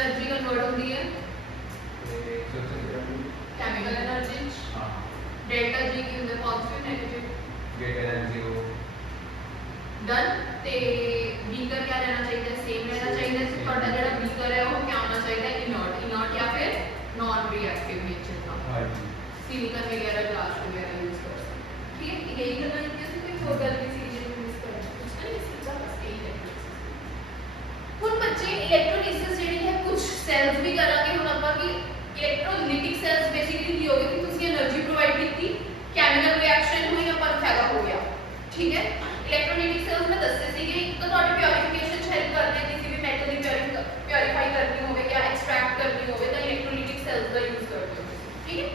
Energy convert होती है chemical energy delta G की होंगे पॉजिटिव नेगेटिव डेल्टा एनर्जी हो डन ते बीकर क्या रहना चाहिए सेम रहना चाहिए ਤੁਹਾਡਾ ਜਿਹੜਾ बीकर है वो क्या होना चाहिए इनर्ट या फिर नॉन रिएक्टिव नेचर का हां जी सिलिकॉन वगैरह ग्लास वगैरह यूज कर सकते हैं ठीक है यही करना है कि कोई और गल भी सीरीज यूज कर कुछ नहीं इसका बस यही है ਹੁਣ ਬੱਚੇ ਇਲੈਕਟ੍ਰੋਲਿਸਿਸ ਜਿਹੜੀ ਹੈ ਕੁਝ ਸੈਲਸ ਵੀ ਕਰਾਂਗੇ ਹੁਣ ਆਪਾਂ ਕਿ ਇਲੈਕਟ੍ਰੋਲਿਟਿਕ ਸੈਲਸ ਬੇਸਿਕਲੀ ਕੀ ਹੋਗੇ ਕਿ ਤੁਸੀਂ એનર્ਜੀ ਪ੍ਰੋਵਾਈਡ ਕੀਤੀ ਕੈਮੀਕਲ ਰਿਐਕਸ਼ਨ ਹੋਈ ਆਪਾਂ ਨੂੰ ਫਾਇਦਾ ਹੋ ਗਿਆ ਠੀਕ ਹੈ ਇਲੈਕਟ੍ਰੋਲਿਟਿਕ ਸੈਲਸ ਮੈਂ ਦੱਸੇ ਸੀਗੇ ਇੱਕ ਤਾਂ ਤੁਹਾਡੀ ਪਿਉਰੀਫਿਕੇਸ਼ਨ ਚ ਹੈਲਪ ਕਰਦੇ ਨੇ ਕਿਸੇ ਵੀ ਮੈਟਲ ਦੀ ਪਿਉਰੀਫਾਈ ਕਰਨੀ ਹੋਵੇ ਜਾਂ ਐਕਸਟ੍ਰੈਕਟ ਕਰਨੀ ਹੋਵੇ ਤਾਂ ਇਲੈਕਟ੍ਰੋਲਿਟਿਕ ਸੈਲਸ ਦਾ ਯੂਜ਼ ਕਰਦੇ ਹੋ ਠੀਕ ਹੈ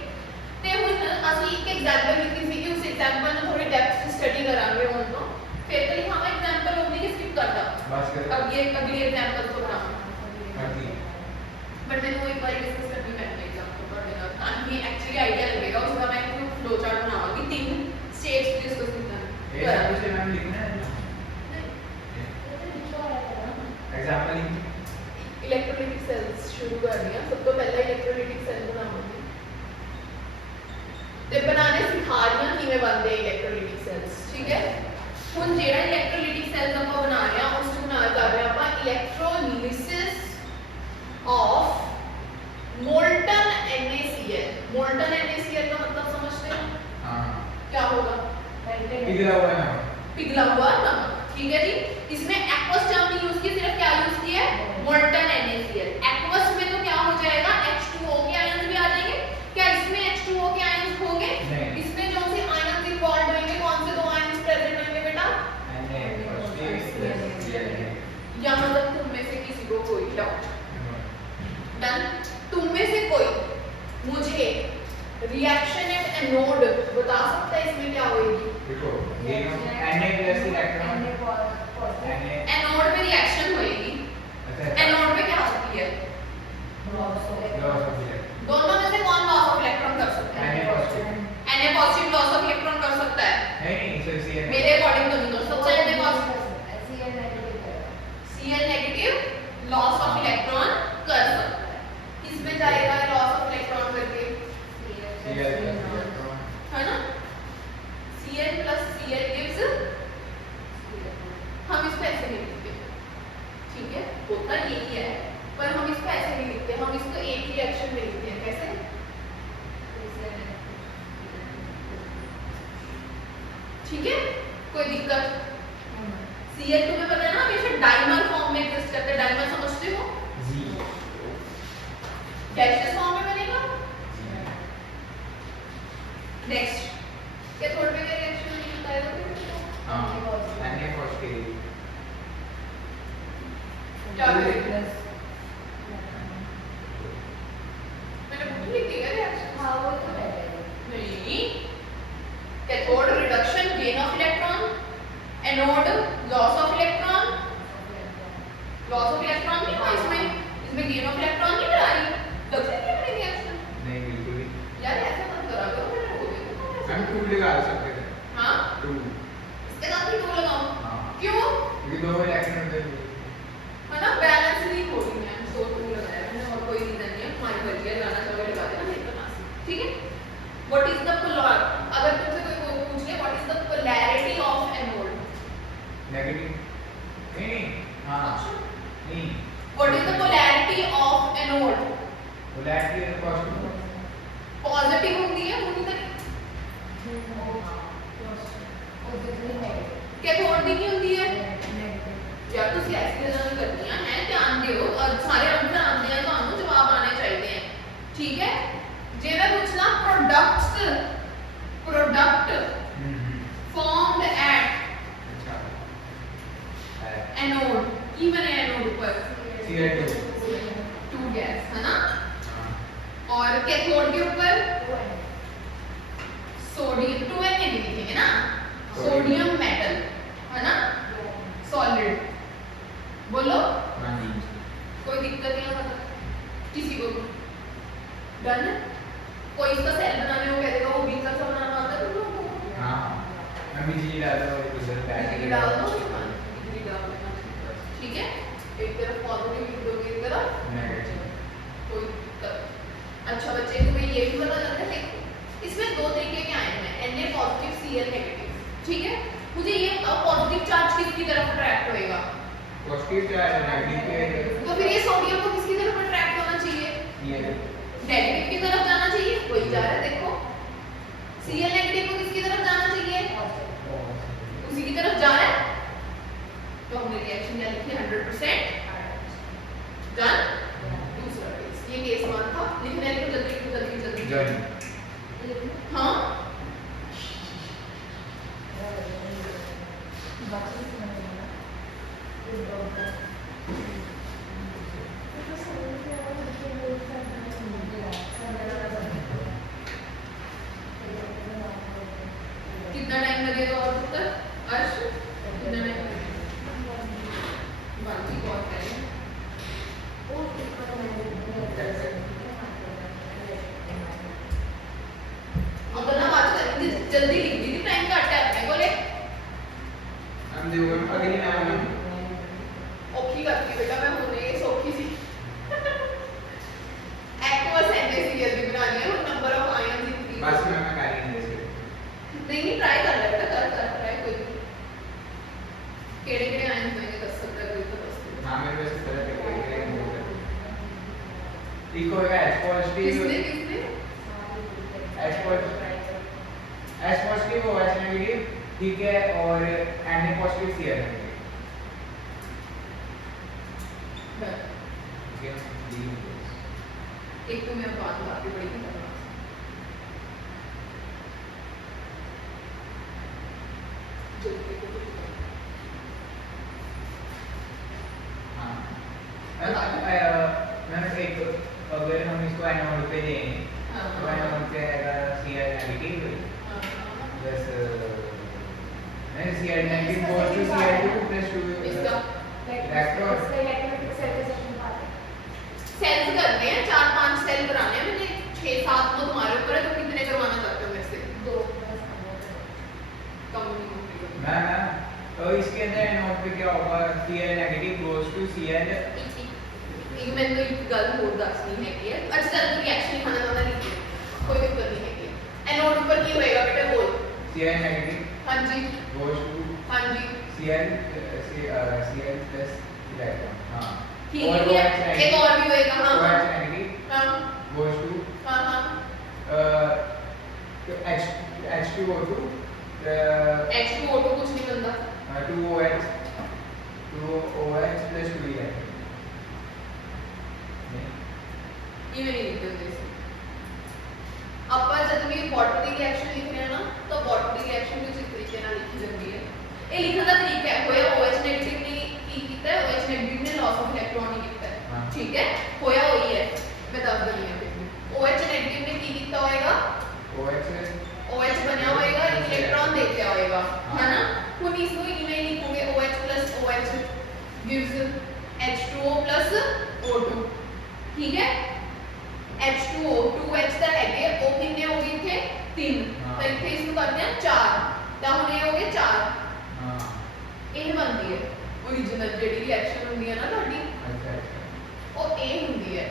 ਤੇ ਹੁਣ ਅਸੀਂ ਇੱਕ ਐਗਜ਼ਾਮਪਲ ਲਿਖੀ ਸੀ ਕਿ ਉਸ ਐਗਜ਼ਾਮਪਲ ਨੂੰ ਥੋੜੀ ਡੈਪਥ ਸਟੱਡੀ ਕਰਾਂਗੇ ਹੁਣ ਤੋਂ ਫਿਰ ਤਾਂ ਲਿਖਾਂਗੇ ਐਗਜ਼ਾਮਪਲ ਉਹਦੀ ਕਿ ਸਕਿਪ ਕਰਦਾ बस कर अगली एग्जांपल को बनाऊंगा बट मैंने वो एक बार डिस्कस करनी मैंने एग्जांपल पर देना ताकि एक्चुअली आइडिया लगेगा उसका मैं एक फ्लो चार्ट बनाऊंगी तीन स्टेप्स डिस्कस करना है ये सब कुछ मैम लिखना है एग्जांपल इलेक्ट्रोलिटिक सेल्स शुरू कर दिया सब तो पहले इलेक्ट्रोलिटिक सेल बनाऊंगी ते बनाने सिखा रही हूं किवें बनते इलेक्ट्रोलिटिक सेल्स ठीक है ਹੁਣ ਜਿਹੜਾ ਇਲੈਕਟ੍ਰੋਲਿਟਿਕ ਸੈਲਸ ਆਪਾਂ ਬਣਾ ਰਹੇ ਹਾਂ ਉਸ ਨੂੰ ਬਣਾ ਕਰ ਰਹੇ ਹਾਂ ਆਪਾਂ ਇਲੈਕਟ੍ਰੋਲਿਸਿਸ of molten NaCl molten NaCl का मतलब समझते हो हां क्या होगा पिघला हुआ नमक पिघला हुआ नमक ठीक है जी इसमें एक्वस टर्म नहीं यूज की सिर्फ क्या यूज की है molten NaCl एक्वस में तो क्या हो जाएगा H2O के आयंस भी आ जाएंगे क्या इसमें H2O के आयंस होंगे इसमें जो से आयंस इन्वॉल्व होंगे कौन से दो आयंस प्रेजेंट होंगे बेटा यहाँ तक तुम में से किसी को कोई डाउट डन तुम में से कोई मुझे रिएक्शन एट एनोड बता सकता है इसमें क्या होगी देखो ये Na प्लस इलेक्ट्रॉन एनोड में रिएक्शन होगी एनोड में क्या होती है लॉस ऑफ इलेक्ट्रॉन दोनों में से कौन लॉस ऑफ इलेक्ट्रॉन कर सकता है Na positive loss of electron कर सकता है नहीं सर Cl मेरे अकॉर्डिंग तो नहीं कर सकता Na positive Cl negative loss of electron कर सकता है किसमें जाएगा लॉस ऑफ इलेक्ट्रॉन करके Cl इलेक्ट्रॉन है ना Cl plus Cl gives हम इसको ऐसे नहीं लिखते ठीक है होता यही है पर हम इसको ऐसे नहीं लिखते हम इसको एक रिएक्शन में लिखते हैं कैसे ठीक है कोई दिक्कत Cl तुम्हें पता है ना हमेशा डाइमर फॉर्म में एग्जिस्ट करता है डाइमर समझते हो जी गैसियस फॉर्म में बनेगा नेक्स्ट कैथोड में क्या रिएक्शन नहीं बताएगा हां Na पॉजिटिव क्या करेगा मैंने बुक लिख दिया रिएक्शन हां वो तो है नहीं cathode reduction gain of electron anode loss of electron नहीं हुआ इसमें गेन ऑफ इलेक्ट्रॉन नहीं बना रही लग रही है अपनी रिएक्शन नहीं बिल्कुल भी यार ऐसे मत करा करो मैंने बोल दिया हम 2 लगा सकते थे हां 2 इसके साथ भी 2 लगाऊं हां क्यों क्योंकि दो रिएक्शन होते हैं है ना बैलेंस नहीं हो रही है तो 2 लगाया मैंने और कोई रीजन नहीं है हमारी मर्जी है गाना चलो लगा देना नहीं तो ना ठीक है व्हाट इज द पोलर अगर तुमसे कोई पूछ ले what is the polarity of anode negative नहीं हां नहीं what is the polarity of anode polarity है पॉजिटिव पॉजिटिव होती है होनी तो कैथोड की होती है यार ਤੁਸੀਂ ऐसी गल्लां करनियां है ध्यान दियो और सारे आंसर आंदे हैं ਤੁਹਾਨੂੰ जवाब आने चाहिए हैं ठीक है जे मैं पूछना प्रोडक्ट formed at एनोड की बने एनोड पर Cl2 गैस है ना और कैथोड के ऊपर सोडियम 2Na नहीं लिखेंगे ना सोडियम मेटल है ना सॉलिड बोलो कोई दिक्कत नहीं होगा किसी को डन कोई इसका सेल बनाने को कह देगा वो भी कैसा बनाना आता है तुम लोगों को हां मैं भी जी डाल दूं और इधर इडली डाल दो इडली डाल देना ठीक है एक तरफ पॉजिटिव लिख दोगे एक तरफ नेगेटिव। कोई अच्छा बच्चे तुम्हें ये भी पता चल रहा है देखो इसमें दो तरीके के आए हैं Na पॉजिटिव Cl नेगेटिव ठीक है मुझे ये बताओ पॉजिटिव चार्ज किसकी तरफ अट्रैक्ट होएगा पॉजिटिव चार्ज नेगेटिव के तो फिर ये सोडियम को किसकी तरफ अट्रैक्ट होना चाहिए ये नेगेटिव की तरफ जाना चाहिए वही जा रहा है देखो Cl नेगेटिव को किसकी तरफ जाना चाहिए उसी की तरफ जा रहा है तो हमने रिएक्शन क्या लिखी 100% डन दूसरा केस ये केस 1 था लिखने को जल्दी जल्दी हाँ कितना टाइम लगेगा और तक अर्श कितना टाइम बाकी बहुत टाइम अगर ना बात करेंगे जल्दी लिख दी टाइम का अटैक अपने को ले हम देखो अगली नाम औखी करती बेटा मैं होने ये सौखी सी एक्टिव सेंटेंस भी बनानी है और नंबर ऑफ आयंस इंक्रीज बस मैं कर ही नहीं नहीं ट्राई कर ले बेटा कर ट्राई कोई केड़े केड़े आयंस होंगे दस सकता है कोई तो बस हां मेरे वैसे पता है कि इको है H पॉजिटिव किसने H पॉजिटिव और H नेगेटिव ठीक है और Na पॉजिटिव Cl नेगेटिव ठीक है एक तो मैं बात काफी बड़ी थी मैंने एक अगर हम इसको एनोड पे दें तो एनोड पे आएगा Cl नेगेटिव प्लस नहीं Cl negative goes to Cl2 plus 2 इसका इलेक्ट्रॉन सेल्स करते हैं 4-5 सेल कराने हैं मैंने 6-7 तो तुम्हारे ऊपर है तो कितने करवाना चाहते हो मेरे से 2 कम नहीं ना तो इसके अंदर एनोड पे क्या होगा Cl negative goes to Cl एक मैंने एक गल होर दसनी है कि अच्छा चल तू रिएक्शन खाना वाला लिख ले कोई दिक्कत नहीं है कि एनोड ऊपर की होएगा बेटा बोल Cl नेगेटिव हां जी गोस टू हां जी Cl प्लस इलेक्ट्रॉन हां ठीक है एक और भी होएगा हां OH नेगेटिव हां गोस टू हां हां H2O2 H2O2 कुछ नहीं बनता 2OH plus 2 इलेक्ट्रॉन ये नहीं लिखते होते इसे ਆਪਾਂ जब भी बॉटनी रिएक्शन लिख रहे हैं ना तो बॉटनी रिएक्शन कुछ इस तरीके ਨਾਲ लिखी ਜਾਂਦੀ है ਇਹ ਲਿਖਣ ਦਾ ਤਰੀਕਾ ਹੈ ਹੋਇਆ OH नेगेटिव ने ਕੀ ਕੀਤਾ ਹੈ OH नेगेटिव ने लॉस ऑफ इलेक्ट्रॉन ही ਕੀਤਾ है ठीक है ਹੋਇਆ ਹੋਈ ਹੈ मैं ਦੱਸ ਦਿੰਦੀ ਹਾਂ ਫਿਰ OH नेगेटिव ने ਕੀ ਕੀਤਾ ਹੋਏਗਾ OH ਬਣਿਆ ਹੋਏਗਾ ਇਲੈਕਟ੍ਰॉन ਦੇ ਕੇ ਆਏਗਾ है ना ਹੁਣ ਇਸ ਨੂੰ ਇਵੇਂ ਲਿਖੋਗੇ OH OH gives H2O O2 ठीक है H2O 2H ਦਾ ਹੈਗੇ ਉਹ ਕਿੰਨੇ ਹੋ ਗਏ ਇੱਥੇ 3 ਤਾਂ ਇੱਥੇ ਇਸ ਨੂੰ ਕਰਦੇ ਆ 4 ਤਾਂ ਹੁਣ ਇਹ ਹੋ ਗਏ 4 ਹਾਂ ਇਹ ਬਣਦੀ ਹੈ ओरिजिनल ਜਿਹੜੀ ਰਿਐਕਸ਼ਨ ਹੁੰਦੀ ਹੈ ਨਾ ਤੁਹਾਡੀ ਅੱਛਾ ਉਹ ਇਹ ਹੁੰਦੀ ਹੈ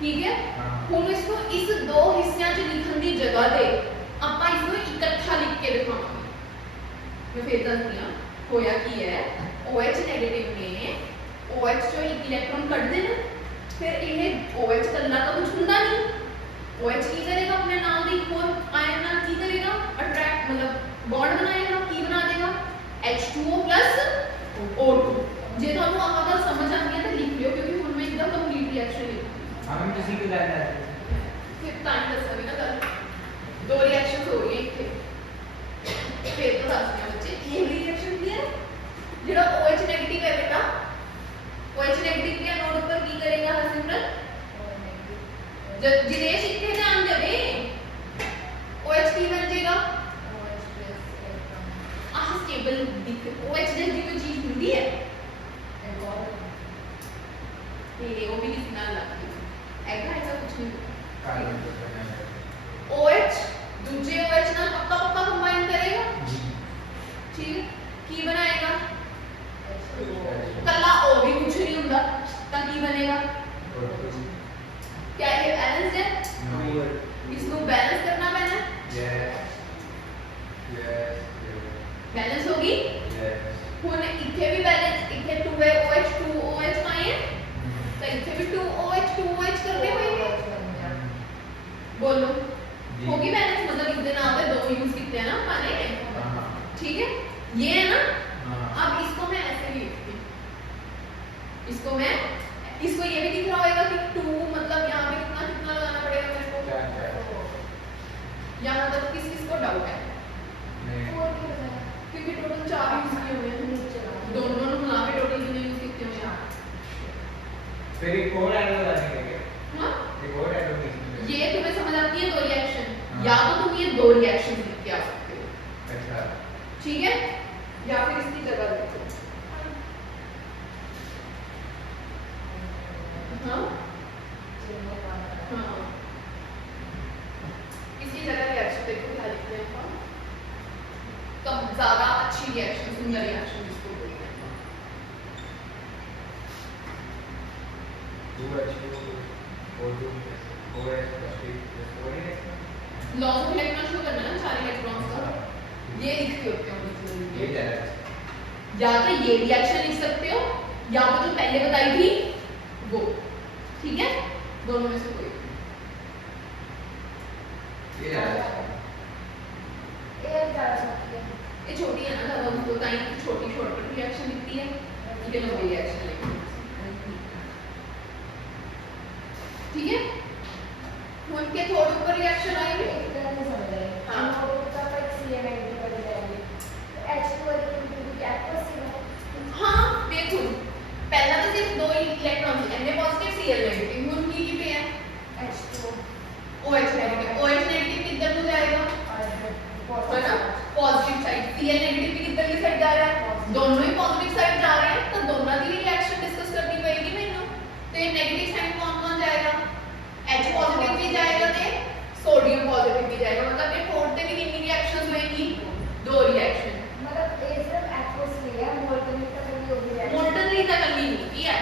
ਠੀਕ ਹੈ ਹਾਂ ਹੁਣ ਇਸ ਨੂੰ ਇਸ ਦੋ ਹਿੱਸਿਆਂ 'ਚ ਲਿਖਣ ਦੀ ਜਗ੍ਹਾ ਤੇ ਆਪਾਂ ਇਸ ਨੂੰ ਇਕੱਠਾ ਲਿਖ ਕੇ ਦਿਖਾਵਾਂਗੇ ਮੈਂ ਫੇਰ ਦੱਸਦੀ ਹਾਂ ਹੋਇਆ ਕੀ ਹੈ OH ਨੈਗੇਟਿਵ ਨੇ OH ਚੋਂ ਇੱਕ ਇਲੈਕਟ੍ਰੋਨ ਕੱਢ ਦੇਣਾ फिर इन्हें OH कल्ला तो कुछ ਹੁੰਦਾ नहीं OH की करेगा अपने नाम ਦੇ ਇੱਕ ਹੋਰ आयन ਨਾਲ की करेगा अट्रैक्ट मतलब बॉन्ड बनाएगा की बना देगा H2O O2 ਜੇ ਤੁਹਾਨੂੰ ਆਹ ਗੱਲ ਸਮਝ ਆਉਂਦੀ ਹੈ ਤਾਂ ਲਿਖ ਲਿਓ ਕਿਉਂਕਿ ਹੁਣ ਮੈਂ ਇੱਕਦਮ ਕੰਪਲੀਟ ਰਿਐਕਸ਼ਨ ਲਿਖੂੰਗੀ हम किसी को जानना है ਫਿਰ ਤਾਂ ਹੀ ਦੱਸਾਂਗੀ ਨਾ ਗੱਲ ਦੋ ਰਿਐਕਸ਼ਨਸ ਹੋ ਰਹੀਆਂ ਇੱਥੇ ਫਿਰ ਤਾਂ ਦੱਸਦੇ ਹਾਂ ਬੱਚੇ ਇਹ ਰਿਐਕਸ਼ਨ ਕੀ ਹੈ ਜਿਹੜਾ OH ਨੈਗੇਟਿਵ ਹੈ ਬੇਟਾ OH नेगेटिव के नोड पर की करेगा हरसिमरत जब जिनेश इतने ध्यान देवे OH की बन जाएगा आह स्टेबल दिख OH जैसी कोई चीज होती है ये वो भी किसी ना लगती ऐसा ऐसा कुछ नहीं OH दूसरे OH ना पक्का पक्का कंबाइन करेगा ठीक है की बनाएगा कल्ला ओ भी कुछ नहीं होता तो की बनेगा क्या ये बैलेंस है इसको बैलेंस करना मैंने बैलेंस होगी हुन इथे भी बैलेंस इथे 2OH 2OH पाए हैं तो इथे भी 2OH 2OH करने होंगे बोलो होगी बैलेंस मतलब इस दिन आते दो यूज किए हैं ना पाने ठीक है ये है ना अब इसको मैं ऐसे लिखती हूँ इसको मैं इसको ये भी दिख रहा होगा कि 2 मतलब यहाँ पे कितना कितना लगाना पड़ेगा मेरे को यहाँ तक किस किस को डाउट है क्योंकि टोटल 4 यूज किए हुए हैं दोनों ने मिला के टोटल कितने यूज किए हुए हैं फिर एक और ऐड लगा देंगे हाँ एक और ऐड होगी इसमें ये तुम्हें समझ आती है दो रिएक्शन या तो तुम ये दो रिएक्शन लिख के आ सकते हो अच्छा ठीक है या फिर इसकी जगह लिखो हाँ हाँ इसकी जगह रिएक्शन देखो क्या लिखते हैं हम कम ज्यादा अच्छी रिएक्शन सुंदर रिएक्शन जिसको बोलते हैं 2H2O2 loss of electron show करना ना 4 इलेक्ट्रॉन्स का ये लिखते होते हो ये जाएगा या तो ये रिएक्शन लिख सकते हो या तो जो पहले बताई थी वो ठीक है दोनों में से कोई ये जाएगा ये छोटी है ना ज्यादा उसको टाइम की छोटी शॉर्टकट रिएक्शन लिखती है ये लंबी रिएक्शन लिखती है ठीक है उनके थोड़े ऊपर रिएक्शन आएंगे हाँ हाँ देखो पहला तो सिर्फ दो इलेक्ट्रॉन थे Na पॉजिटिव Cl नेगेटिव उनकी की पे है OH नेगेटिव OH नेगेटिव किधर को जाएगा है ना पॉजिटिव साइड Cl नेगेटिव भी किधर की साइड जा रहा है दोनों ही पॉजिटिव साइड जा रहे हैं तो दोनों की रिएक्शन डिस्कस करनी पड़ेगी मैंने तो ये नेगेटिव साइड कौन जाएगा H पॉजिटिव भी जाएगा ते सोडियम पॉजिटिव भी जाएगा मतलब ये फोर्थ पे भी कितनी रिएक्शंस होंगी दो रिएक्शन मोल्टन नहीं था कभी नहीं है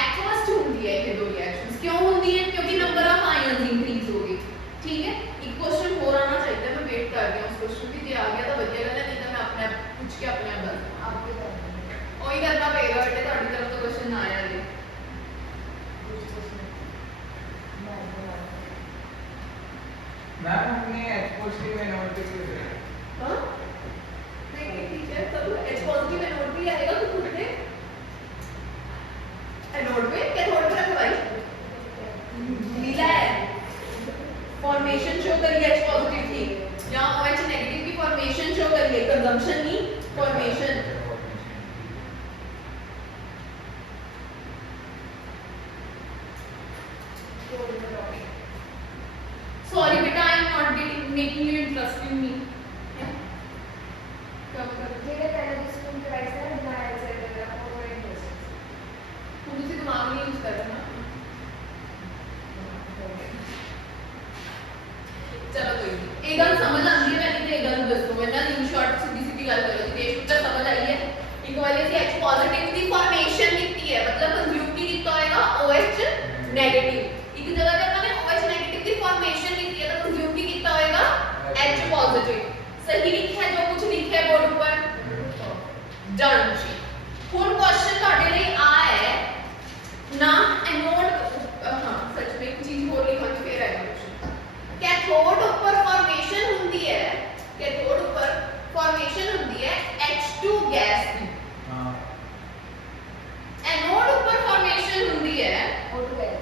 एक्वस होती है ये दो रिएक्शंस क्यों होती है क्योंकि नंबर ऑफ आयंस इंक्रीज हो गए ठीक है एक क्वेश्चन और आना चाहिए मैं वेट कर रही हूं उस क्वेश्चन की जे आ गया तो बढ़िया गल है नहीं तो मैं अपने आप पूछ के अपने आप बस वही करना पड़ेगा बेटे ਤੁਹਾਡੀ तरफ तो क्वेश्चन ना आया जी मैम हमने H पॉजिटिव में नोट पे क्यों करा हां नहीं ठीक है तब H पॉजिटिव में नोट भी आएगा तो खुद से एनोड पे कैथोड पे रखो भाई नीला है फॉर्मेशन शो करिए H पॉजिटिव की या OH नेगेटिव की फॉर्मेशन शो करिए कंजम्पशन नहीं फॉर्मेशन सॉरी बेटा I am not getting making you interested in me तुम किसी दिमाग नहीं यूज कर रहे ना चलो कोई नहीं एक गल समझ आती है मैंने तो एक गल दसो मैं ना इन शॉर्ट सीधी सीधी गल करो कि देश उत्तर समझ आई है एक बार ये H पॉजिटिव की फॉर्मेशन कितनी है मतलब कंज्यूम की कितना होएगा OH नेगेटिव एक जगह पे मैंने OH नेगेटिव की फॉर्मेशन कितनी है तो कंज्यूम की कितना होएगा H पॉजिटिव सही लिखा है जो कुछ लिखा है बोर्ड ऊपर डन जी ਹੁਣ क्वेश्चन ਤੁਹਾਡੇ ਲਈ ਆ ਹੈ ना एनोड हां सच में एक चीज और लिखांगे फिर आएगा क्वेश्चन कैथोड ऊपर फॉर्मेशन होती है कैथोड ऊपर फॉर्मेशन होती है H2 गैस की हां एनोड ऊपर फॉर्मेशन होती है O2 गैस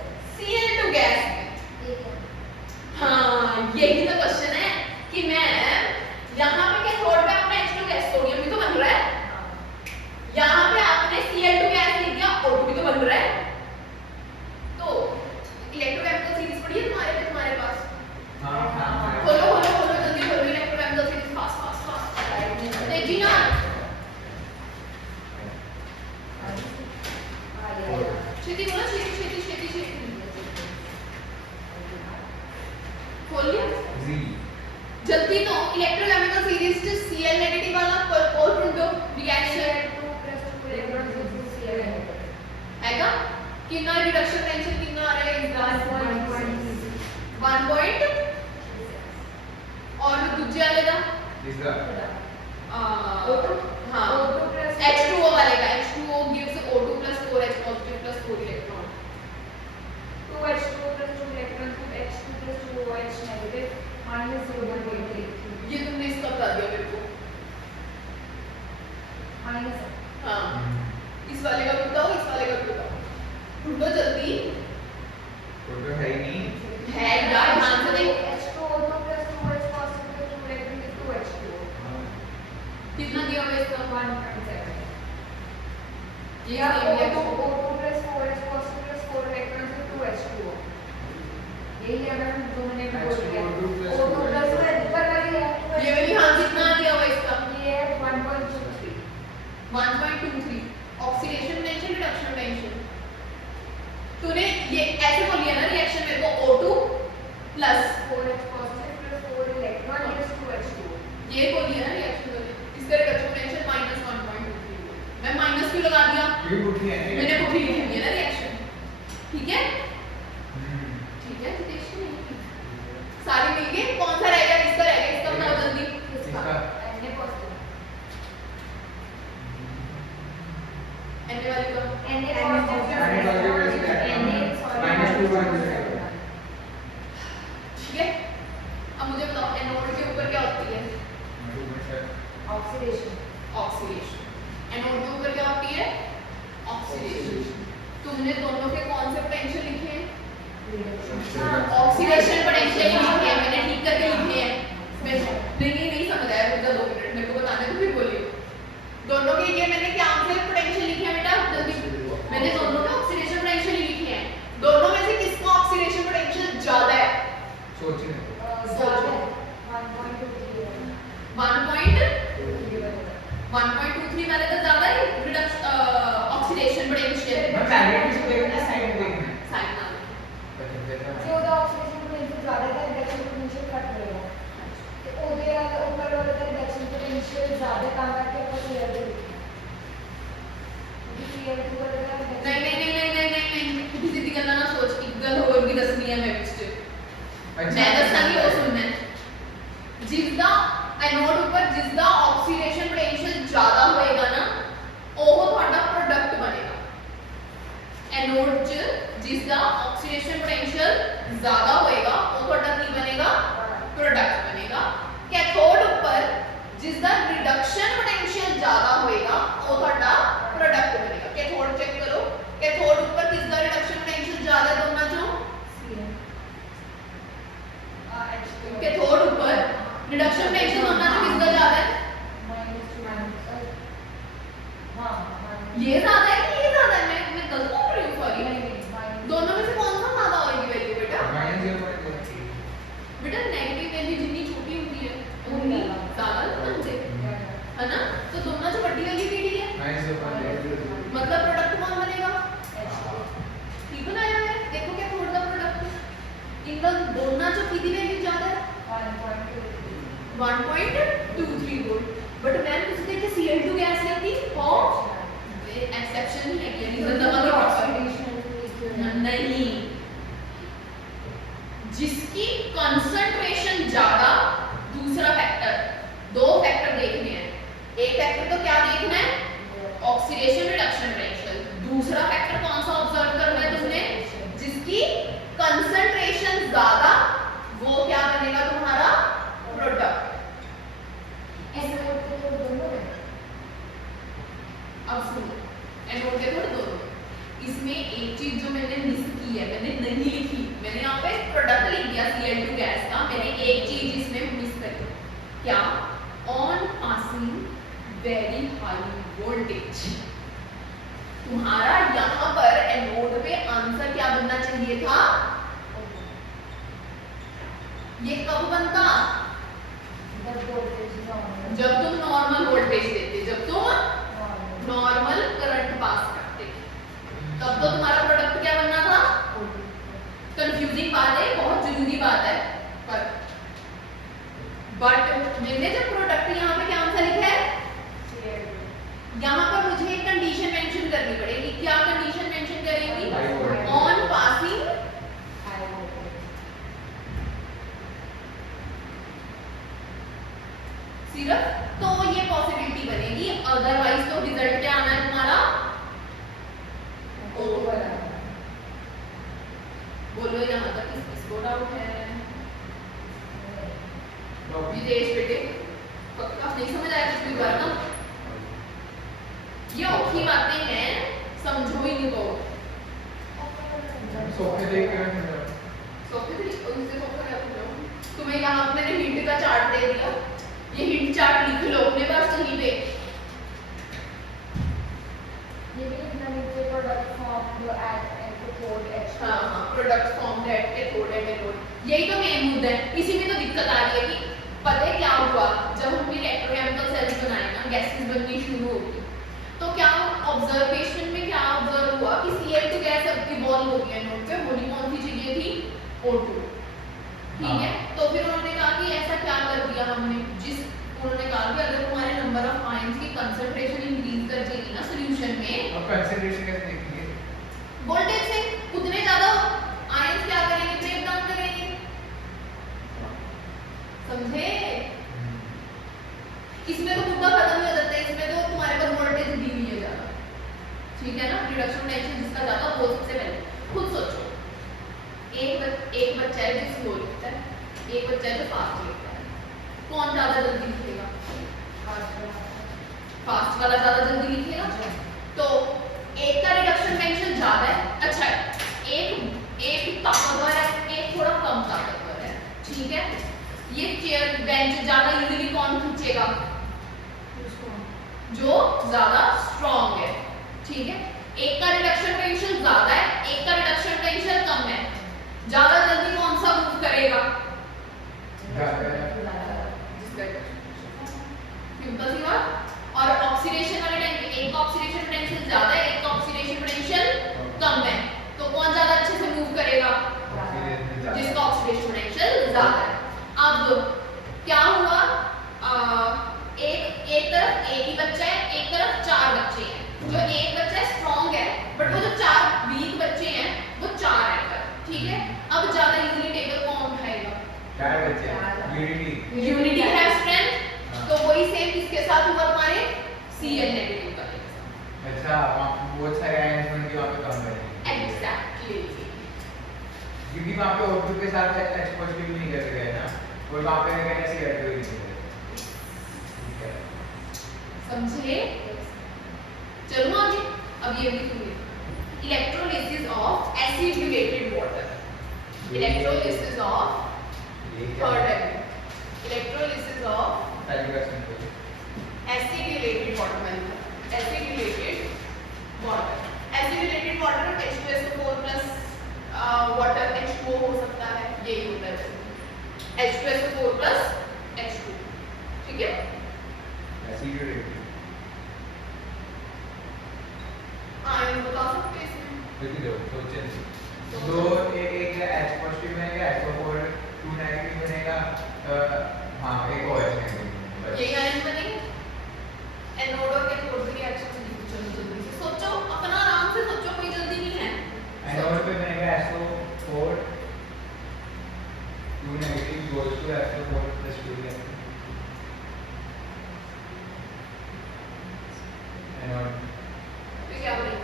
कितना रिडक्शन टेंशन कितना आ रहा है इसका 1 पॉइंट और दूसरे वाले का इसका हाँ H2O वाले का H2O gives O2 plus 4H positive plus 4 electron 2H2O plus 2 electron to H2 plus 2OH negative minus 0.83 ये तुमने इसका बता दिया मेरे को minus हाँ इस वाले का भी बताओ इस वाले का भी बताओ ढूंढो जल्दी तो है ही नहीं है यार ध्यान से देखो H2O2 plus 2H positive plus 2 electron is 2H2O कितना दिया हुआ है इसका 1.7 ये या same O2 reaction। plus 4H positive plus 4 electrons is 2H2O यही अगर हम दो मैंने बोल दिया H2O2 plus O2 plus ऊपर वाली है ये वाली हाँ कितना दिया हुआ है इसका ये है 1.23 1.23 ऑक्सीडेशन टेंशन रिडक्शन टेंशन तूने ये ऐसे बोल लिया ना रिएक्शन मेरे को O2 plus 4H positive plus 4 electron is 2H2O ये बोल लिया ना रिएक्शन वाले इसका रिडक्शन टेंशन -1.23 मैं माइनस क्यों लगा दिया ये उठी है मैंने पुठी लिखी है ना रिएक्शन ठीक है ठीक है रिएक्शन नहीं सारे मिलके कौन सा रहेगा इसका बताओ जल्दी इसका Na positive एन वाली का Na positive Na positive plus Na minus 2.0 ठीक है अब मुझे बताओ एनोड के ऊपर क्या होती है oxidation ऑक्सीडेशन एनोड के ऊपर क्या होती है ऑक्सीडेशन तुमने दोनों के कौन से पोटेंशियल लिखे हैं ऑक्सीडेशन पोटेंशियल लिखे हैं मैंने ठीक करके लिखे हैं मैं नहीं समझ आया रुक 2 मिनट मेरे को बताने दो फिर बोलिए दोनों के ये मैंने क्या से पोटेंशियल लिखे हैं बेटा जल्दी मैंने दोनों के ऑक्सीडेशन पोटेंशियल लिखे हैं दोनों में से किसका ऑक्सीडेशन पोटेंशियल ज्यादा है सोचने ज़्यादा 1.23 वाले का ज्यादा है रिडक्शन ऑक्सीडेशन पोटेंशियल मैं मैग्नेट इसको देखना साइड देखना है साइन नाम जो द ऑक्सीडेशन पोटेंशियल ज़्यादा है रिडक्शन पोटेंशियल घट रहेगा तो ओदे वाला ऊपर वाला का रिडक्शन पोटेंशियल ज़्यादा काम करके ऊपर क्लियर दे क्लियर ऊपर वाला नहीं किसी सीधी गल्ला ना सोच एक गल होर भी दसनी है मैं विच मैं दसांगी वो सुनना है जिसदा एनोड ऊपर जिसदा ऑक्सीडेशन पोटेंशियल ज्यादा होएगा ना ਉਹ ਤੁਹਾਡਾ ਪ੍ਰੋਡਕਟ ਬਣੇਗਾ एनोड च जिसदा ऑक्सीडेशन पोटेंशियल ज्यादा होएगा वो ਤੁਹਾਡਾ ਕੀ ਬਣੇਗਾ प्रोडक्ट बनेगा कैथोड ऊपर जिसदा रिडक्शन पोटेंशियल ज्यादा होएगा वो ਤੁਹਾਡਾ प्रोडक्ट बनेगा कैथोड चेक करो कैथोड ऊपर किसदा रिडक्शन पोटेंशियल ज्यादा है दोनों चों कैथोड ऊपर रिडक्शन पोटेंशियल दोनों चों किसदा ज्यादा है ये ज्यादा है कि ये ज्यादा है मैं गलत बोल रही हूं सॉरी दोनों में से कौन सा ज्यादा होएगी वैल्यू बेटा बेटा नेगेटिव वैल्यू जितनी छोटी होती है उतनी ज्यादा बनते है ना तो दोनों से बड़ी वैल्यू केड़ी है मतलब प्रोडक्ट कौन बनेगा ठीक बनाया है देखो क्या थोड़ा सा प्रोडक्ट इन दोनों से कितनी वैल्यू ज्यादा है 1.23 वोल्ट बट मैम किसी देख के Cl2 गैस लेती और एक्सेप्शन नहीं है रीजन दबा के नहीं जिसकी कंसंट्रेशन ज्यादा दूसरा फैक्टर दो फैक्टर देखने हैं एक फैक्टर तो क्या देखना है ऑक्सीडेशन रिडक्शन पोटेंशियल दूसरा फैक्टर कौन सा ऑब्जर्व करना है तुमने जिसकी कंसंट्रेशन ज्यादा वो क्या बनेगा तुम्हारा प्रोडक्ट अब सुनो एनोड के थोड़े दोनों इसमें एक चीज जो मैंने मिस की है मैंने नहीं लिखी मैंने यहाँ पे प्रोडक्ट लिख दिया Cl2 गैस का मैंने एक चीज इसमें मिस करी क्या on passing very high voltage तुम्हारा यहाँ पर एनोड पे आंसर क्या बनना चाहिए था ये कब बनता जब तुम नॉर्मल वोल्टेज देते जब तुम नॉर्मल करंट पास करते तब तो तुम्हारा प्रोडक्ट क्या बनना था कंफ्यूजिंग बात है बहुत जरूरी बात है पर बट मैंने जब प्रोडक्ट यहाँ पे क्या आंसर लिखा है यहाँ पर मुझे एक कंडीशन मेंशन करनी पड़ेगी क्या कंडीशन मेंशन करेंगी तुम्हें यहाँ मैंने हिंट का चार्ट दे दिया, ये हिंट चार्ट लिख लो अपने पास कहीं पे। ये भी लिखना नीचे product form the at code extra. हाँ, product form that cathode and anode. यही तो मेन मुद्दा है, इसी में तो दिक्कत आ रही है कि पता है क्या हुआ जब हमने इलेक्ट्रोकेमिकल सेल्स बनाए ना, गैसेस बननी शुरू हो गई, तो क्या ऑब्जर्वेशन में क्या ऑब्जर्व हुआ कि Cl2 गैस अब इवॉल्व हो गई एनोड पे, होनी कौन सी चीजें थी, O2। ठीक है, तो फिर उन्होंने कहा कि ऐसा क्या कर दिया हमने, उन्होंने कहा कि अगर तुम्हारे नंबर ऑफ आयंस की कंसंट्रेशन इंक्रीज कर जाएगी ना सॉल्यूशन में, अब कंसंट्रेशन कैसे देखेंगे? वोल्टेज से उतने ज्यादा आयंस क्या करेंगे, ब्रेक डाउन करेंगे। समझे? इसमें तो मुद्दा खत्म हो जाता है, इसमें तो तुम्हारे पास वोल्टेज दी हुई है ज्यादा, ठीक है ना, रिडक्शन पोटेंशियल जिसका ज्यादा वो सबसे पहले खुद सोचो। एक बच्चा है जो स्लो लिखता है, एक बच्चा है जो फास्ट लिखता है, कौन ज्यादा जल्दी लिखेगा? फास्ट वाला ज्यादा जल्दी लिखेगा। तो एक का रिडक्शन पोटेंशियल ज्यादा है, अच्छा एक ताकतवर है, एक थोड़ा कम ताकतवर है, ठीक है। ये चेयर बेंच ज्यादा इजीली कौन खींचेगा? जो ज्यादा स्ट्रॉन्ग है, ठीक है। एक का रिडक्शन पोटेंशियल ज्यादा है, एक का रिडक्शन पोटेंशियल कम है, ज्यादा जल्दी कौन सा मूव करेगा? सिंपल सी बात। और ऑक्सीडेशन वाले टाइम पे एक का ऑक्सीडेशन पोटेंशियल ज्यादा है, एक का ऑक्सीडेशन पोटेंशियल कम है, तो कौन ज्यादा अच्छे से मूव करेगा? जिसका ऑक्सीडेशन पोटेंशियल ज्यादा है। अब क्या हुआ, एक तरफ एक ही बच्चा है, एक तरफ चार बच्चे हैं। जो एक बच्चा स्ट्रॉन्ग है बट वो जो चार वीक बच्चे हैं वो चार है पर, ठीक है। अब ज्यादा इजीली टेबल कौन उठाएगा? चार बच्चे, यूनिटी है स्ट्रेंथ, तो वही सेम किसके साथ हुआ तुम्हारे Cl नेगेटिव का के साथ। अच्छा, बहुत सारे आयंस बन के वहाँ पे कम बनेंगे। एग्जैक्टली, क्योंकि वहाँ पे O2 के साथ H पॉजिटिव नहीं कर गए ना, और वहाँ पे कहना Cl2 ही नहीं है, ठीक है। समझे? चलो आगे, अब ये भी सुनिए, electrolysis of acidulated water. Electrolysis of electrolysis of acidulated water, acidulated water H2SO4 plus water H2O हो सकता है, यही होता है H2SO4 प्लस H2, ठीक है। एसिड्यूरेटेड आयन बता सकते हैं इसमें? देखिए दो सोचें, दो एक H पॉजिटिव बनेगा, SO4 2 नेगेटिव बनेगा, हाँ एक और H नेगेटिव, यही आयन बनेंगे। एनोड और कैथोड की रिएक्शन से चलो जल्दी से सोचो, अपना आराम से सोचो, कोई जल्दी नहीं है। एनोड पे बनेगा SO4 2 negative goes to SO4 plus 2 reaction. Anode तो क्या बनेगा?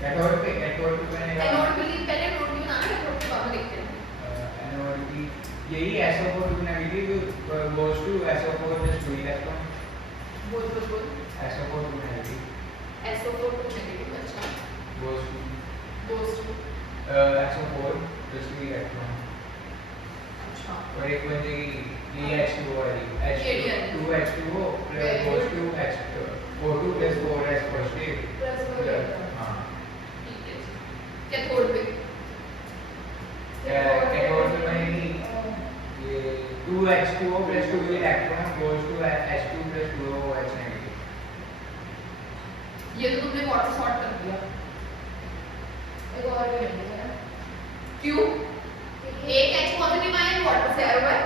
कैथोड पे बनेगा, एनोड के लिए पहले नोट भी बनाना है, कैथोड के बाद में देखते हैं। एनोड की यही SO4 2 negative goes to SO4 plus 2 electron, बोल SO4 2 नेगेटिव SO4 2 नेगेटिव, अच्छा goes goes to SO4 plus 2 electron, अच्छा और एक बन जाएगी ये H2O वाली, 2H2O plus goes to O2 plus 4H positive plus वो हाँ। ठीक है। कैथोड पे कैथोड पे बनेगी ये 2H2O plus 2 electron goes to H2 plus 2OH negative. ये तो तुमने वाटर शॉर्ट कर दिया। एक और भी है ना, क्यों? एक H पॉजिटिव आयन वाटर से आया हुआ है,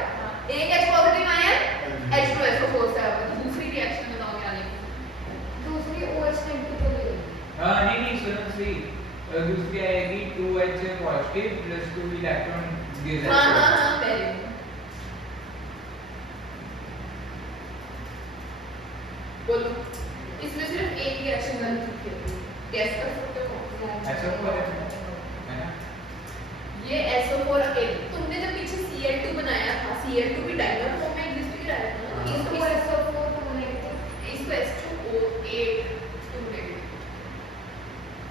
एक H पॉजिटिव आयन H2SO4 से आया हुआ है, तो दूसरी रिएक्शन में बताओ क्या लिखेंगे? दूसरी OH नेगेटिव हो गई। नहीं सुनो सही, दूसरी आएगी 2H positive plus 2 electron give हाँ पहले बोलो, इसमें सिर्फ एक रिएक्शन गलत लिखी है, गैस कर सकते हो? SO4 है ना, ये SO4 तुमने जब पीछे Cl2 बनाया था, Cl2 भी डाइमर फॉर्म में एग्जिस्ट भी रहा था ना, इसको SO4 2 नेगेटिव, इसको H2O8 2 नेगेटिव,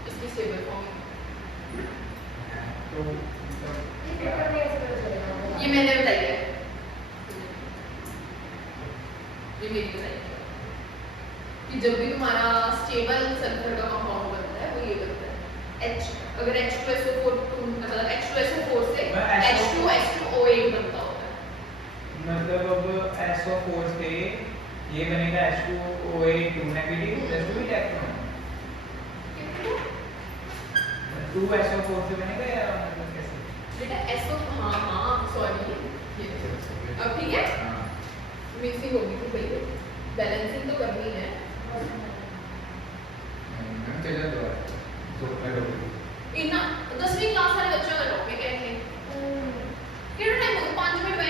इसकी स्टेबल फॉर्म तो ये पेपर में ऐसे पता चलेगा। ये मैंने बताई है। कि जब भी तुम्हारा स्टेबल सल्फर का कंपाउंड बनता है वो ये बनता है H, अगर H2SO4 मतलब H2SO4 से H2SO8 बनता होता है। मतलब अब SO4 से ये बनेगा H2OH 2 negative plus 2 electron. 2SO4 से बनेगा या मतलब कैसे? बेटा SO हाँ सॉरी ये अब ठीक है हाँ मिक्सिंग होगी तो भाई बैलेंसिंग तो करनी है। चलो तो करो इतना 10वीं क्लास वाले बच्चों का टॉपिक है ये कितना टाइम होगा 5 मिनट में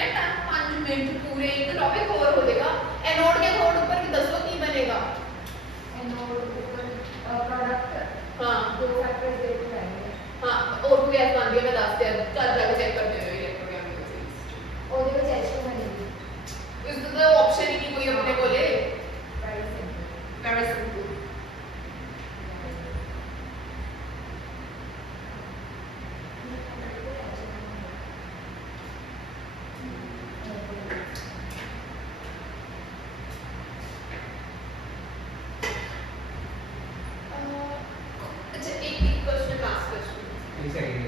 5 मिनट पूरे एक टॉपिक कवर हो जाएगा। एनोड के थोड़ ऊपर की 10 की बनेगा एनोड ऊपर प्रोडक्ट हाँ दो फैक्टर्स देते रहेंगे हाँ और कोई गैस बन गया मैं ਦੱਸते हैं चल जाके चेक करते हैं इलेक्ट्रोकेमिकल सीरीज ਉਹਦੇ ਵਿੱਚ H2 बनेगी इसका तो ऑप्शन ही नहीं कोई अपने कोले वेरी सिंपल वेरी सिंपल। अच्छा एक क्वेश्चन लास्ट क्वेश्चन एक सेकंड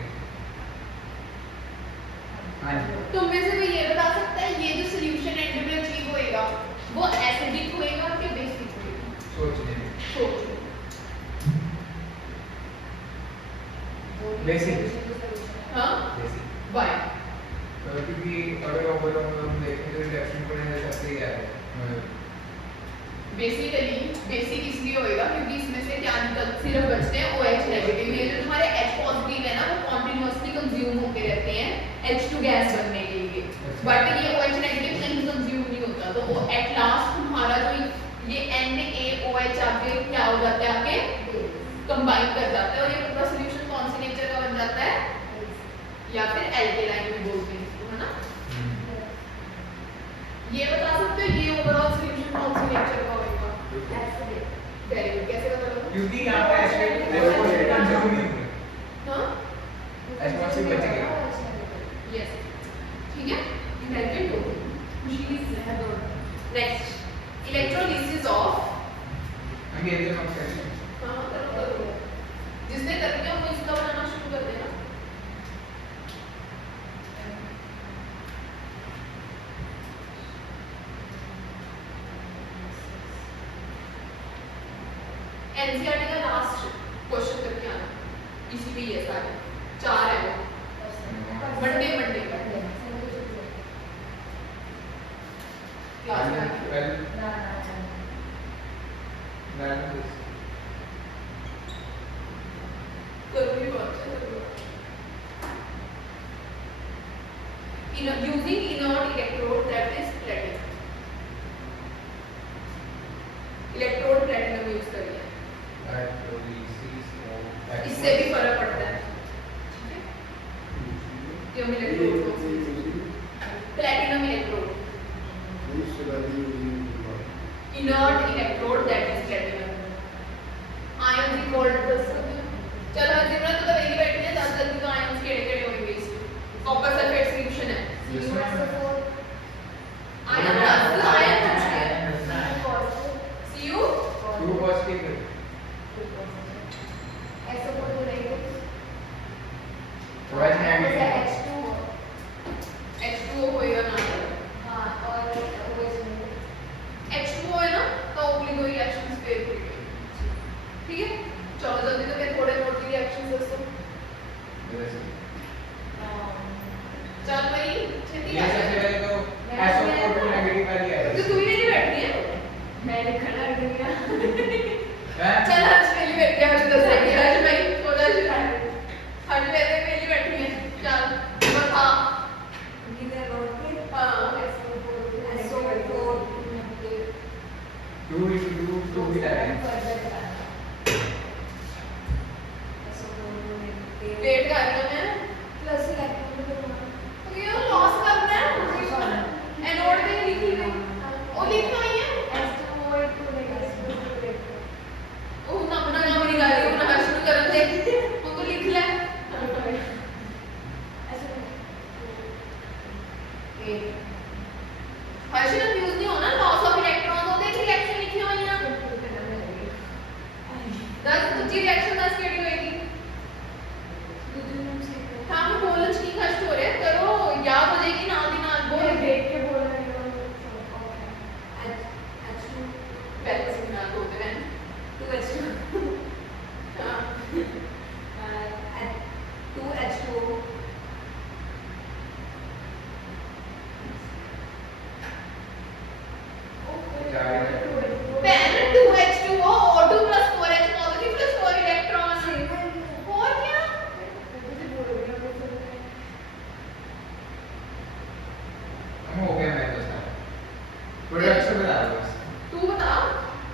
हाँ जी तुम में से कोई ये बता सकता है ये जो सॉल्यूशन एंड में अचीव होएगा वो एसिडिक होएगा कि बेसिक होएगा? सोचने में सोचो बेसिक हाँ बेसिक बाय क्योंकि अगर ओवरऑल हम देखें तो रिडक्शन पर सबसे ही है बेसिकली बेसिक इसलिए होएगा क्योंकि इसमें से क्या निकल सिर्फ बचते हैं OH नेगेटिव ये जो तुम्हारे H पॉजिटिव है ना वो कंटीन्यूअसली कंज्यूम होते रहते हैं H2 गैस बनने के लिए बट ये OH नेगेटिव कहीं कंज्यूम नहीं होता तो वो एट लास्ट तुम्हारा जो ये NaOH आके क्या हो जाता है आके कंबाइन कर जाता है और ये पूरा सॉल्यूशन कौन सी नेचर का बन जाता है या फिर एल्केलाइन भी बोलते हैं इसको है ना। ये बता सकते हो ये ओवरऑल सॉल्यूशन कौन सी नेचर का होगा? एसिडिक वेरी गुड कैसे पता लगा? क्योंकि यहाँ पे एसिड कंज्यूम नहीं हुए हाँ एटमॉस्फेयर बच गया यस ठीक है इमेजिन दो खुशी की लहर दो। नेक्स्ट इलेक्ट्रोलिसिस ऑफ हम ये देखो हम करेंगे हाँ करो जिसने कर दिया वो इसका बनाना शुरू कर देना। एनसीईआरटी का लास्ट क्वेश्चन करके आना इसी पे ये सारे 4 है वो मंडे क्लास में आके करो भी बहुत अच्छा करो। Using inert electrode that is platinum electrode platinum use करिए इससे भी फर्क पड़ता है ठीक है क्यों electrode platinum electrode inert electrode that is platinum ions recalled चलो जिम्रन तो वही बैठी है 10 जल्दी तो आयंस केड़े-केड़े होंगे इसमें कॉपर सल्फेट सॉल्यूशन है आयन प्लस आयन कुछ है Cu 2 पॉजिटिव SO4 रहेगा OH नेगेटिव H2O होएगा ना हाँ और OH में H2O है ना तो ऑब्लिगो रिएक्शंस फेल करेंगे ठीक है चलो जल्दी तो फिर थोड़े नोट की रिएक्शंस दोस्तों चल भाई छेती ये सबसे पहले तो SO4 2 नेगेटिव वाली है तो तू ही नहीं बैठी है मैंने खड़ा कर दिया चल आज पहली बैठ गया आज 10 आएगी आज भाई थोड़ा आज पहले पहली बैठी है चल बता इधर रोड पे हाँ SO4 2 भी लगा वेट कर रहा मैं प्लस इलेक्ट्रॉन तो ये लॉस करना है एनोड में लिखी गई वो लिखना ही है ਉਹ ਨਾ ਬਣਾ ਨਾ ਬਣੀ ਗੱਲ ਉਹ ਨਾ ਸ਼ੁਰੂ ਕਰਨ ਦੇ ਉਹ ਤੋਂ ਲਿਖ ਲੈ ਹਰਸ਼ ਨਾ ਯੂਜ਼ ਨਹੀਂ ਹੋਣਾ ਲॉस ਆਫ ਇਲੈਕਟ੍ਰॉन ਉਹਦੇ ਰਿਐਕਸ਼ਨ ਲਿਖੀਆਂ ਹੋਈਆਂ दूसरी रिएक्शन दस केड़ी होएगी हाँ मैं बोलना नहीं कष्ट हो रहा है करो याद हो जाएगी नाल दी नाल बोल बोले देख के बोल रहे हो पहले से ना बोलते हैं टू H2 हाँ 2H2O पहले 2H2O O2 plus 4H positive plus 4 electron और क्या हम हो गया मैं तो सारा प्रोडक्ट से बता दो बस तू बता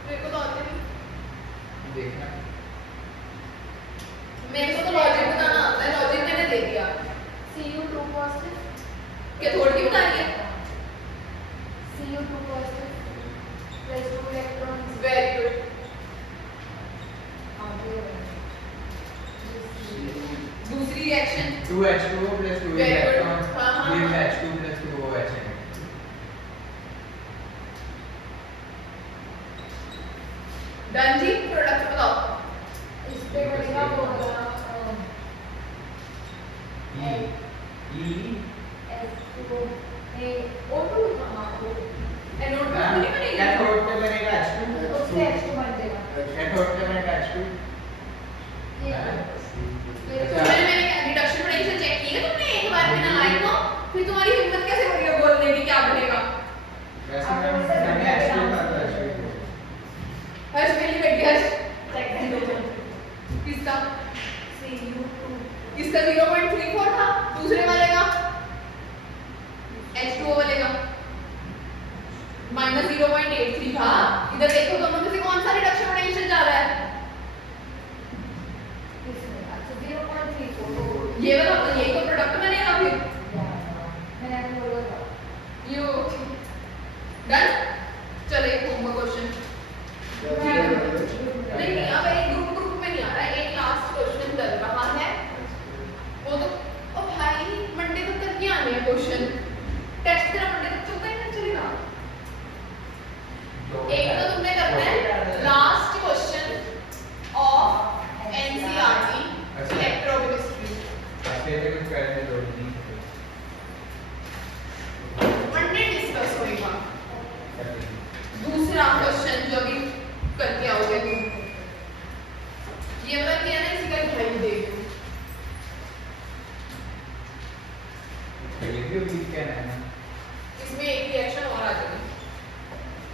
मेरे को तो आते नहीं देखना मेरे को तो लॉजिक बताना आता है लॉजिक मैंने दे दिया Cu2 positive क्या थोड़ी की बता रही है Cu2 positive plus 2 electrons very good दूसरी reaction 2H2O plus 2 Very good. electrons हाँ, हाँ, gives हाँ. H2 plus 2OH डन जी प्रोडक्ट बताओ इस पे बनेगा वो वाला E E H2O ए O2 हाँ O2 एनोड में हाँ, नहीं बनेगी कैथोड पे बनेगा H2 उससे H2 बन जाएगा कैथोड पे बनेगा H2 ये हाँ. तो मैंने रिडक्शन पोटेंशियल चेक की है तुमने एक बार बिना लाइन को फिर तुम्हारी हिम्मत कैसे हो रही है बोलने की क्या बनेगा वैसे मैंने H2 का तो H2 हर्ष पहली बैठ गया हर्ष किसका Cu2 किसका 0.34 था दूसरे वाले का H2O वाले का -0.83 था इधर देखो दोनों में से कौन सा रिडक्शन पोटेंशियल जा रहा है इसमें अच्छा 0.34 ये वाला तो यही तो प्रोडक्ट बनेगा फिर मैंने बोला था यू डन चलो एक होमवर्क क्वेश्चन नहीं नहीं अब एक ग्रुप ग्रुप में नहीं आ रहा है एक लास्ट क्वेश्चन चल रहा है वो तो ओ भाई मंडे तक करके आने हैं क्वेश्चन टेस्ट तेरा मंडे तक चलता है ना चलेगा एक तो तुमने करना है last question of NCERT electrochemistry ऐसे तो कुछ करने दो नहीं मंडे डिस्कस होएगा दूसरा क्वेश्चन जो अभी करके आओगे तुम ये वाला किया ना इसी का ढाई दे दो ये भी उम्मीद क्या है ना इसमें एक रिएक्शन और आ जाएगी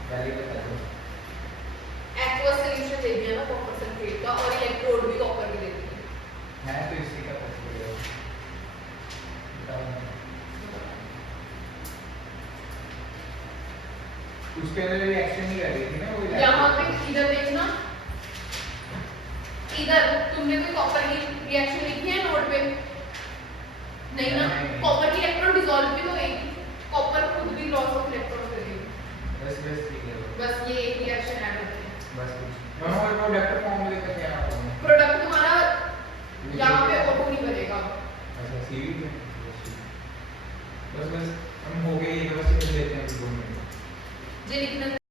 पहले बता दो एक्वस सॉल्यूशन दे दिया ना कॉपर सल्फेट का और इलेक्ट्रोड भी कॉपर की दे दी मैं तो इसी का पता है बताओ ना। उसके अंदर रिएक्शन नहीं कर रही थी ना वो यहाँ पे इधर देखना इधर तुमने कोई कॉपर की रिएक्शन लिखी है नोट पे नहीं ना नहीं। कॉपर की इलेक्ट्रॉन डिसॉल्व भी होएगी कॉपर खुद भी लॉस ऑफ इलेक्ट्रॉन करेगी बस ठीक है बस ये एक रिएक्शन ऐड होती है बस कुछ दोनों और प्रोडक्ट फॉर्म लेकर क्या आपको प्रोडक्ट तुम्हारा यहाँ पे O2 नहीं बनेगा अच्छा सीरीज में बस हम हो गए ये बस लिख लेते हैं 2 मिनट जे लिखना